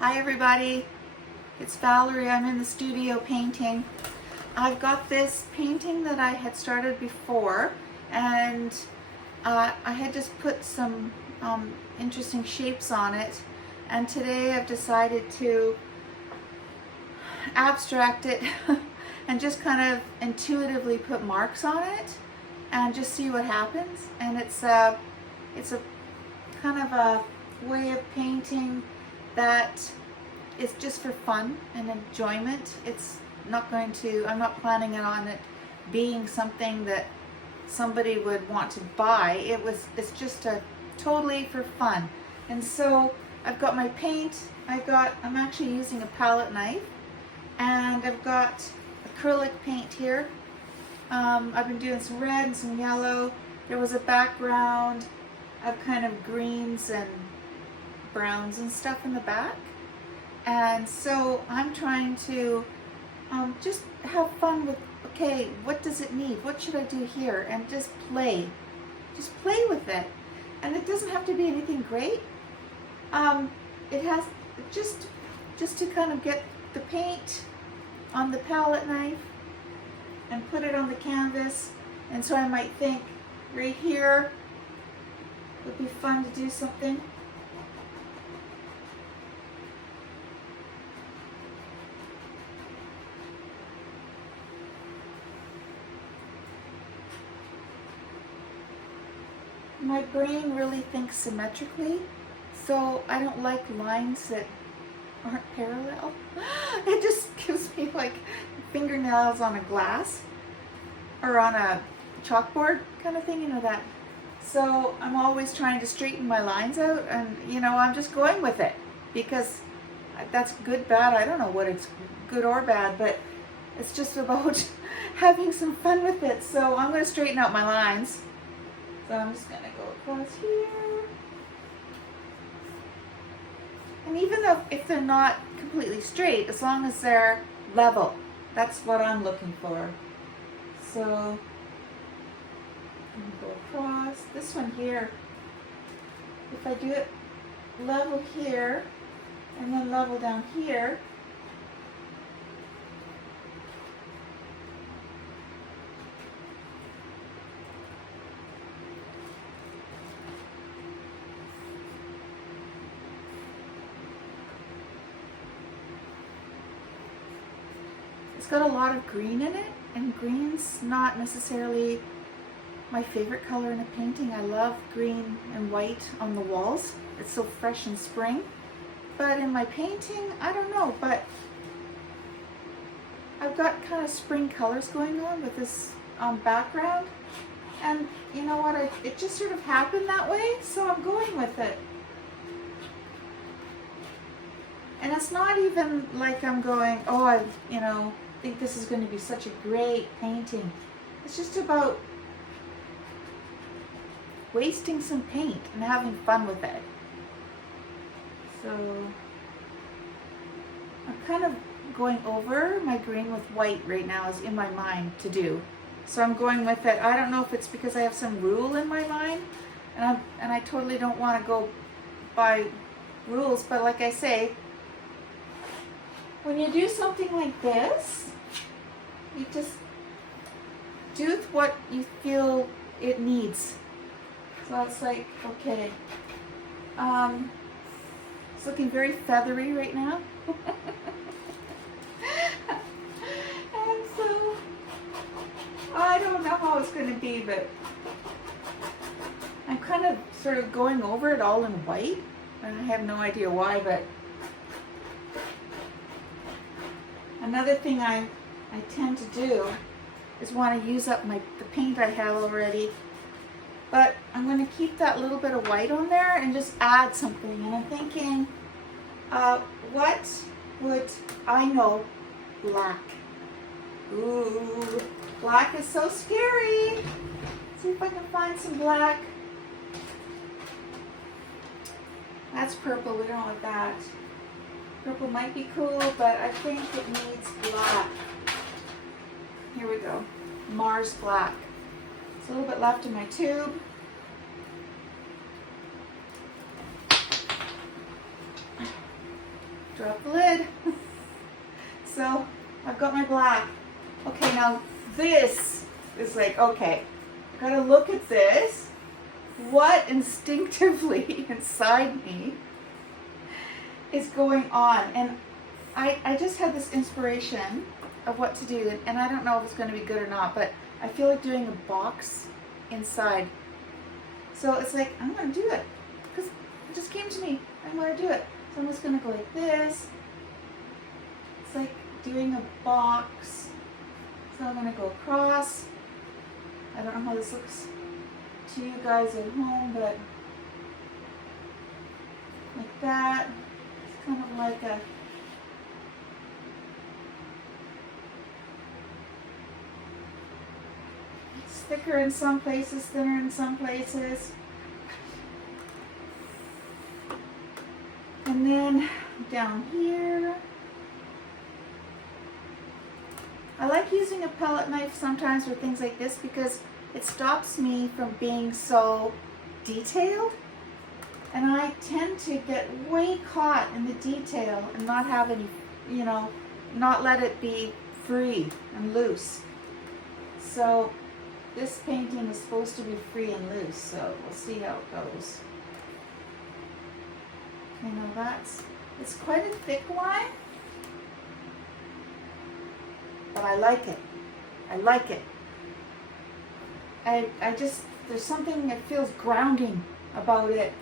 Hi everybody, it's Valerie. I'm in the studio painting. I've got this painting that I had started before, and I had just put some interesting shapes on it, and today I've decided to abstract it and just kind of intuitively put marks on it and just see what happens. And it's a kind of a way of painting that is just for fun and enjoyment. I'm not planning on it being something that somebody would want to buy. It's just totally for fun. And so I've got my paint, I'm actually using a palette knife, and I've got acrylic paint here. I've been doing some red and some yellow. There was a background of kind of greens and browns and stuff in the back. And so I'm trying to just have fun with, okay, what does it need? What should I do here? And just play with it. And it doesn't have to be anything great. It has just to kind of get the paint on the palette knife and put it on the canvas. And so I might think right here would be fun to do something. My brain really thinks symmetrically, so I don't like lines that aren't parallel. It just gives me like fingernails on a glass or on a chalkboard kind of thing, you know that. So I'm always trying to straighten my lines out, and I'm just going with it because that's good, bad. I don't know what it's good or bad, but it's just about having some fun with it. So I'm going to straighten out my lines. So I'm just going to go across here. And even though if they're not completely straight, as long as they're level, that's what I'm looking for. So I'm going to go across. This one here, if I do it level here and then level down here, it's got a lot of green in it, and green's not necessarily my favorite color in a painting. I love green and white on the walls. It's so fresh and spring. But in my painting, I don't know, but I've got kind of spring colors going on with this background. And you know what, it just sort of happened that way, so I'm going with it. And it's not even like I'm going, oh, I think this is going to be such a great painting. It's just about wasting some paint and having fun with it. So I'm kind of going over my green with white right now is in my mind to do. So I'm going with it. I don't know if it's because I have some rule in my mind, and I totally don't want to go by rules, but like I say, when you do something like this, you just do what you feel it needs. So it's like, okay, it's looking very feathery right now. And so, I don't know how it's going to be, but I'm kind of sort of going over it all in white. And I have no idea why, but another thing I tend to do is want to use up the paint I have already. But I'm going to keep that little bit of white on there and just add something. And I'm thinking, what would I know? Black. Ooh, black is so scary. Let's see if I can find some black. That's purple. We don't want that. Purple might be cool, but I think it needs black. Here we go. Mars black. There's a little bit left in my tube. drop the lid. So I've got my black. Okay, now this is like, okay, I gotta look at this. What instinctively inside me is going on? And I just had this inspiration of what to do, and I don't know if it's going to be good or not, but I feel like doing a box inside. So it's like, I'm going to do it because it just came to me. I'm going to do it. So I'm just going to go like this. It's like doing a box. So I'm going to go across. I don't know how this looks to you guys at home, but like that. It's kind of like a thicker in some places, thinner in some places. And then down here, I like using a palette knife sometimes for things like this because it stops me from being so detailed. And I tend to get way caught in the detail and not have any, not let it be free and loose. So this painting is supposed to be free and loose, so we'll see how it goes. Okay, now it's quite a thick line, but I like it. I like it. I just, there's something that feels grounding about it.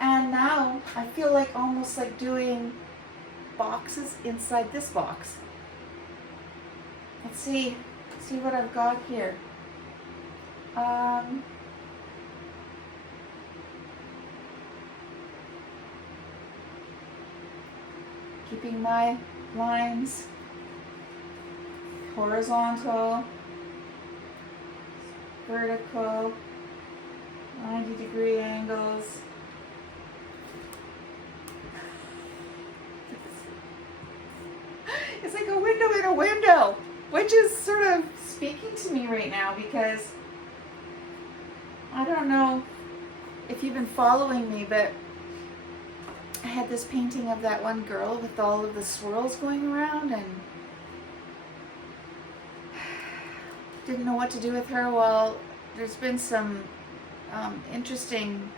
And now I feel like almost like doing boxes inside this box. Let's see what I've got here. Keeping my lines horizontal, vertical, 90-degree angles. It's like a window in a window, which is sort of speaking to me right now because I don't know if you've been following me, but I had this painting of that one girl with all of the swirls going around and didn't know what to do with her. Well, there's been some interesting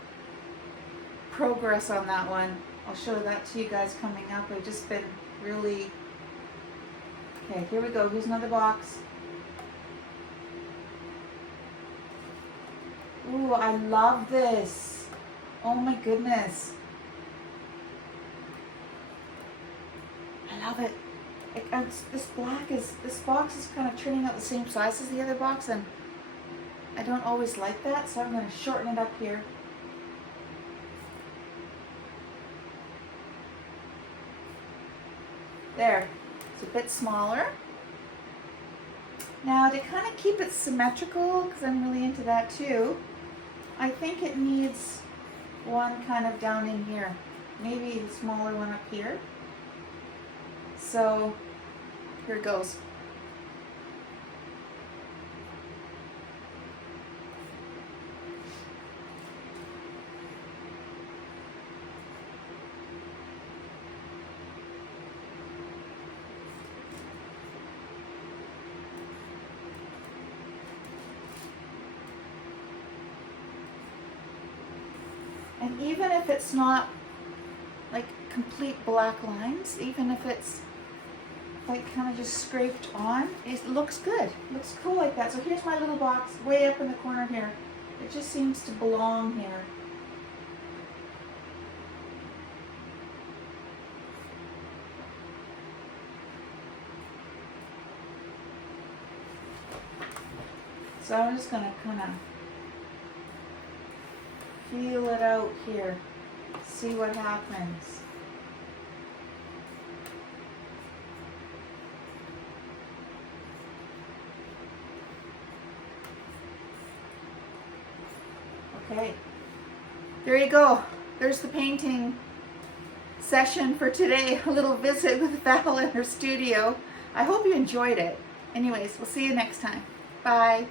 progress on that one. I'll show that to you guys coming up. I've just been really... Okay, here we go. Here's another box. Ooh, I love this. Oh my goodness. I love it. This box is kind of turning out the same size as the other box, and I don't always like that, so I'm going to shorten it up here. There. It's a bit smaller. Now to kind of keep it symmetrical, because I'm really into that too, I think it needs one kind of down in here. Maybe a smaller one up here. So here it goes. And even if it's not like complete black lines, even if it's like kind of just scraped on, it looks good. It looks cool like that. So here's my little box way up in the corner here. It just seems to belong here. So I'm just going to kind of feel it out here, see what happens. Okay, there you go. There's the painting session for today. A little visit with Val in her studio. I hope you enjoyed it. Anyways, we'll see you next time. Bye.